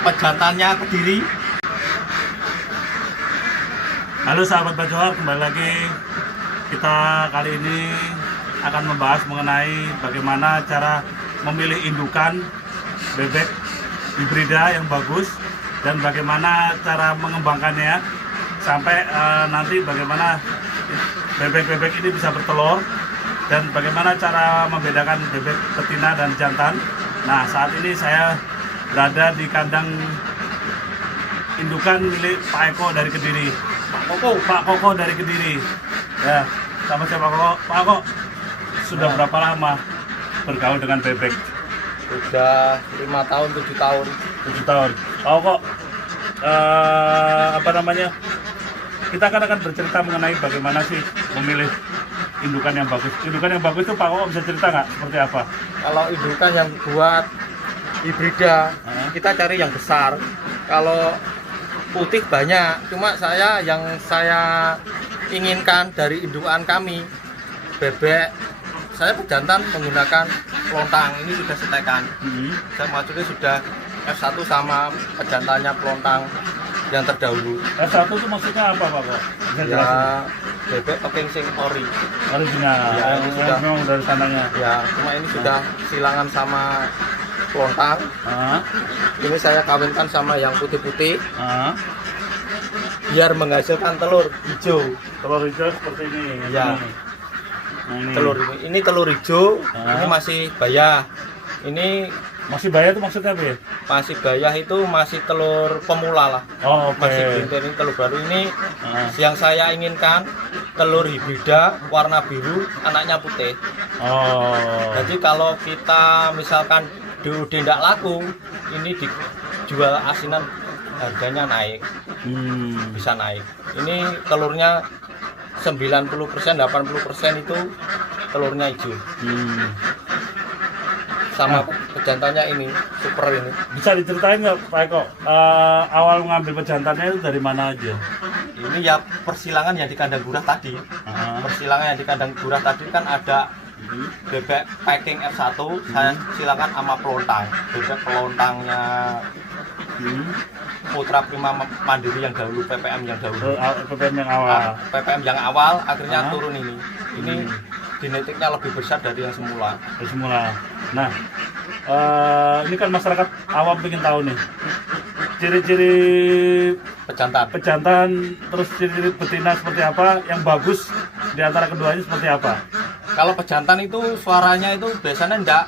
Pejantannya Kediri. Halo sahabat Bajohor, kembali lagi. Kita kali ini akan membahas mengenai bagaimana cara memilih indukan bebek hibrida yang bagus dan bagaimana cara mengembangkannya sampai nanti bagaimana bebek-bebek ini bisa bertelur dan bagaimana cara membedakan bebek betina dan jantan. Nah, saat ini saya berada di kandang indukan milik Pak Eko dari Kediri. Pak Koko dari Kediri. Ya, sama siapa Pak Koko? Pak Koko, sudah berapa lama bergaul dengan bebek? Sudah 5 tahun, 7 tahun. 7 tahun. Pak Koko, apa namanya? Kita akan bercerita mengenai bagaimana sih memilih indukan yang bagus. Indukan yang bagus itu Pak Koko bisa cerita nggak seperti apa? Kalau indukan yang buat hibrida, kita cari yang besar. Kalau putih banyak, cuma yang saya inginkan dari indukan kami bebek, saya pejantan menggunakan pelontang. Ini sudah setekan. Saya maksudnya sudah F1 sama pejantannya pelontang yang terdahulu. F1 itu maksudnya apa Pak Koko? Ya, bebek peking sing ori. Original. Ya, ini sudah memang dari sananya. Ya, cuma ini sudah silangan sama pelontang. Ini saya kawinkan sama yang putih-putih. Biar menghasilkan telur hijau. Telur hijau seperti ini. Ya. Nah, ini. Telur ini telur hijau. Ini masih bayah. Ini masih bayah itu maksudnya apa ya? Masih bayah itu masih telur pemula lah. Oh, oke. Masih bintik, ini telur baru ini. Yang saya inginkan telur hibrida warna biru, anaknya putih. Oh. Jadi kalau kita misalkan DOD tidak laku, ini dijual asinan harganya naik. Bisa naik. Ini telurnya 90%, 80% itu telurnya hijau. Sama pejantannya ini, super ini. Bisa diceritain nggak Pak Eko, awal mengambil pejantannya itu dari mana aja? Ini ya persilangan yang di kandang gurah tadi. Persilangan yang di kandang gurah tadi kan ada bebek packing F1, saya silakan sama pelontang. Bebek pelontangnya Putra Prima Mandiri yang dahulu, PPM yang dahulu. PPM yang awal. PPM yang awal akhirnya turun ini. Ini genetiknya lebih besar dari yang semula. Nah, ini kan masyarakat awam ingin tahu nih ciri-ciri pejantan, terus ciri-ciri betina seperti apa, yang bagus di antara keduanya seperti apa? Kalau pejantan itu suaranya itu biasanya enggak,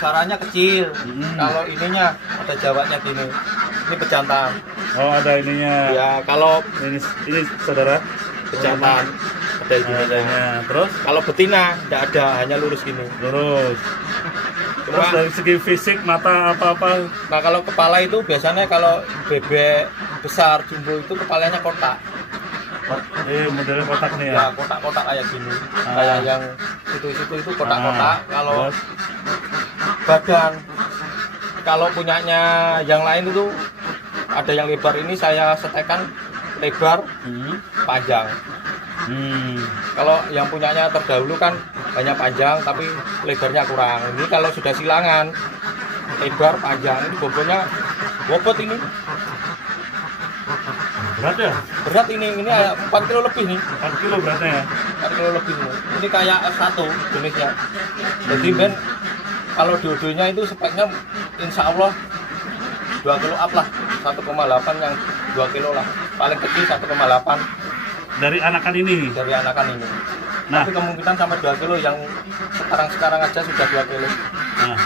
suaranya kecil. Kalau ininya ada jawabnya gini. Ini pejantan. Oh, ada ininya. Ya, kalau ini saudara pejantan ada ininya. Terus kalau betina enggak ada, hanya lurus gini. Lurus. Terus dari segi fisik, mata apa-apa. Nah, kalau kepala itu biasanya kalau bebek besar jumbo itu kepalanya kotak. Modelnya kotak nih ya? Ya, kotak-kotak kayak gini. Kayak yang situ-situ itu kotak-kotak. Kalau badan, kalau punyanya yang lain itu ada yang lebar, ini saya setekan lebar, panjang. Kalau yang punyanya terdahulu kan hanya panjang tapi lebarnya kurang. Ini kalau sudah silangan, lebar, panjang, ini bobot ini. Berat ya? Berat ini 4 kilo lebih nih. 4 kilo beratnya ya? 4 kilo lebih nih. Ini kayak F1 jenisnya. Jadi Ben, kalau dua-duanya itu speknya insya Allah 2 kilo up lah. 1,8 yang 2 kilo lah. Paling kecil 1,8. Dari anakan ini? Dari anakan ini. Nah. Tapi kemungkinan sampai 2 kilo yang sekarang aja sudah 2 kilo. Nah,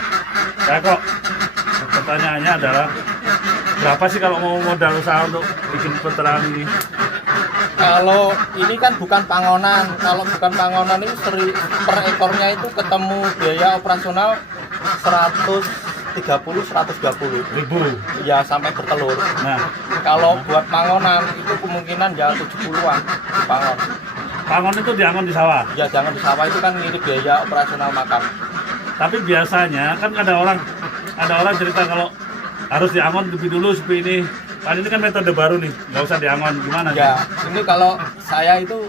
saya kok pertanyaannya adalah berapa sih kalau mau modal usaha untuk bikin peternakan ini? Kalau ini kan bukan pangonan. Kalau bukan pangonan ini per ekornya itu ketemu biaya operasional 130-120 Ribu. ya sampai bertelur. Nah, Kalau buat pangonan itu kemungkinan ya 70-an pangon. pangon itu diangon di sawah. Ya jangan di sawah itu kan ini biaya operasional makan. Tapi biasanya kan ada orang cerita kalau harus diangon lebih dulu seperti ini. Kan ini kan metode baru nih, nggak usah diangon, gimana sih? Ya ini kalau saya itu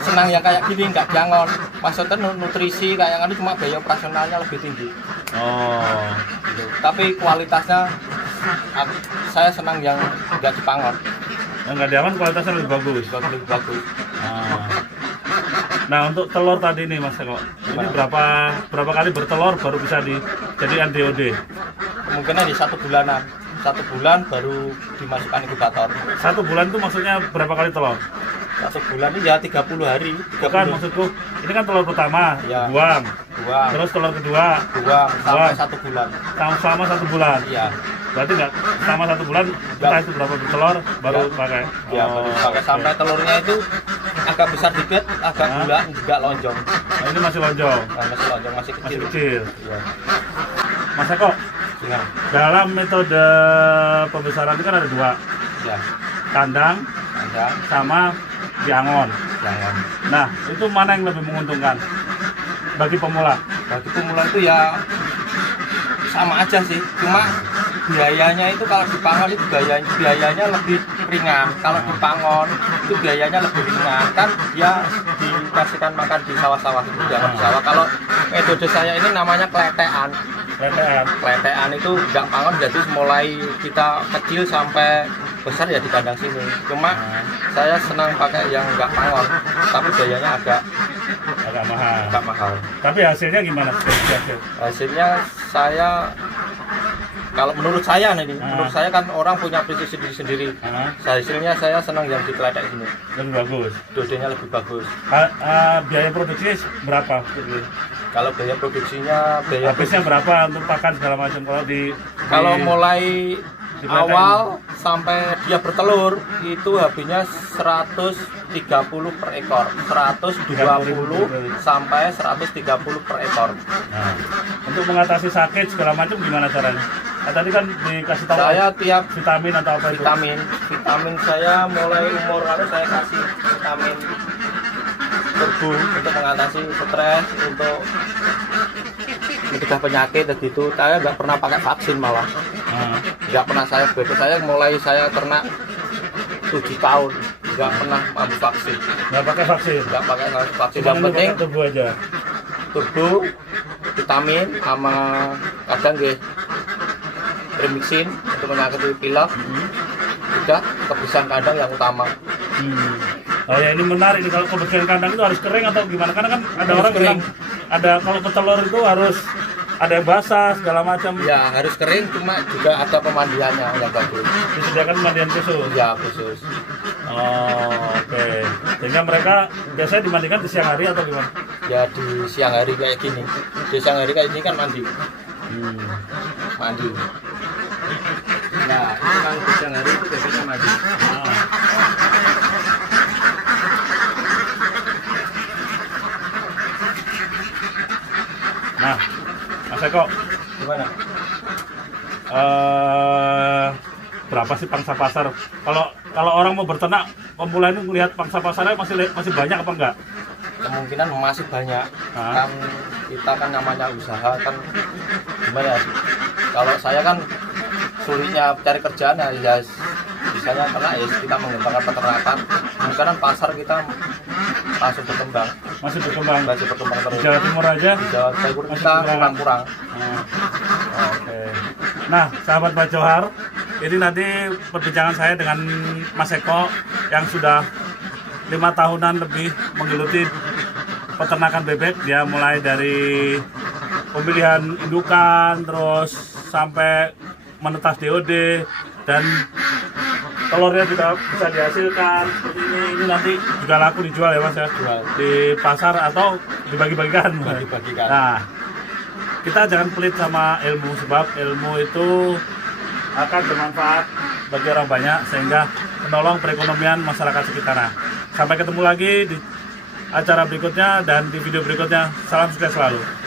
senang yang kayak gini nggak diangon. Maksudnya nutrisi kayak gitu cuma biaya operasionalnya lebih tinggi. Oh, Gitu. Tapi kualitasnya saya senang yang nggak dipangon, yang nggak diangon kualitasnya lebih bagus. lebih bagus. Ah. Nah, untuk telur tadi nih Mas Eko, ini berapa kali bertelur baru bisa dijadikan DOD? Kemungkinan di 1 bulanan. 1 bulan baru dimasukkan inkubator. 1 bulan itu maksudnya berapa kali telur? 1 bulan ini ya 30 hari. 30. Bukan, maksudku, ini kan telur pertama, Ya. buang. Buang, Terus telur kedua, buang sampai Buang. 1 bulan. selama 1 bulan. Iya. Berarti nggak selama 1 bulan, kita itu berapa bertelur, baru Ya. pakai? Ya, baru dipakai sampai telurnya itu agak besar dikit, agak Hah? bulat, juga lonjong. Nah, ini masih lonjong, Nah, masih lonjong, masih masih kecil. kecil. Iya. Mas Eko, Gimana? dalam metode pembesaran itu kan ada 2, Ya. kandang Ada, sama diangon. jangan. Nah, itu mana yang lebih menguntungkan bagi pemula? Bagi pemula itu ya sama aja sih, cuma biayanya itu kalau dipangon itu biayanya lebih ringan. Kalau dipangon itu biayanya lebih ringan, kan dia dikasihkan makan di sawah-sawah itu, jangan di sawah. Kalau metode saya ini namanya kletean. Kletean itu nggak pangon, jadi mulai kita kecil sampai besar ya di kandang sini. Cuma saya senang pakai yang nggak pangon, tapi biayanya agak Agak mahal. Tapi hasilnya gimana? hasilnya saya, kalau menurut saya nih, menurut saya kan orang punya prinsip sendiri-sendiri. Hasilnya saya senang yang di kletek ini, Lebih bagus. dodenya lebih bagus. Biaya produksinya berapa? Kalau biaya produksinya, Habisnya berapa untuk pakan segala macam kalau mulai di kletek awal sampai dia bertelur itu habisnya 130 per ekor, 120 sampai 130 per ekor. Nah, untuk mengatasi sakit segala macam gimana caranya? Nah, tadi kan dikasih tahu Saya tiap vitamin atau apa itu? vitamin saya mulai umur lalu saya kasih vitamin turbo untuk mengatasi stres, untuk mencegah penyakit gitu. Saya nggak pernah pakai vaksin, malah Nah, nggak pernah. Saya mulai saya ternak 7 tahun nggak pernah ambil vaksin, nggak pakai vaksin. nggak pakai vaksin. Cuma Yang penting pakai tubuh aja. turbo, vitamin, sama kadang nggih premixin untuk menyakiti pilek. Udah kebersihan kandang yang utama. Oh ya, ini menarik nih, kalau kebersihan kandang itu harus kering atau gimana? Karena kan ada Harus orang bilang kering. ada kalau petelur itu harus ada yang basah segala macam. Ya harus kering, cuma juga ada pemandiannya yang bagus. Disediakan mandian khusus. Ya khusus. Oh, oke. Sehingga mereka biasanya dimandikan di siang hari atau gimana? Ya di siang hari kayak gini. Di siang hari kayak gini kan mandi. Mandi. Nah, itu kan di siang hari itu biasanya mandi. Ah. Nah, Mas Eko, Gimana? berapa sih pangsa pasar? Kalau orang mau berternak, pemula ini melihat pangsa pasarnya masih banyak apa enggak? Kemungkinan masih banyak. Hah? Kan kita kan namanya usaha kan gimana ya? Kalau saya kan sulitnya cari kerjaan ya bisanya ternak ya kita mengembangkan peternakan. Kemungkinan pasar kita langsung berkembang. Masih berkembang. Masih berkembang Di terus. Jawa Timur aja. Di Jawa Timur Masih kita kekurangan. kurang. Oke. Nah, sahabat Pak Johar, ini nanti perbincangan saya dengan Mas Eko yang sudah 5 tahunan lebih menggeluti peternakan bebek. Dia mulai dari pemilihan indukan, terus sampai menetas DOD, dan telurnya juga bisa dihasilkan seperti ini nanti juga laku dijual ya Mas ya, Jual. di pasar atau dibagi-bagikan. Dibagi-bagikan. Nah, kita jangan pelit sama ilmu, sebab ilmu itu akan bermanfaat bagi orang banyak sehingga menolong perekonomian masyarakat sekitar. Nah, sampai ketemu lagi di acara berikutnya dan di video berikutnya. Salam sukses selalu.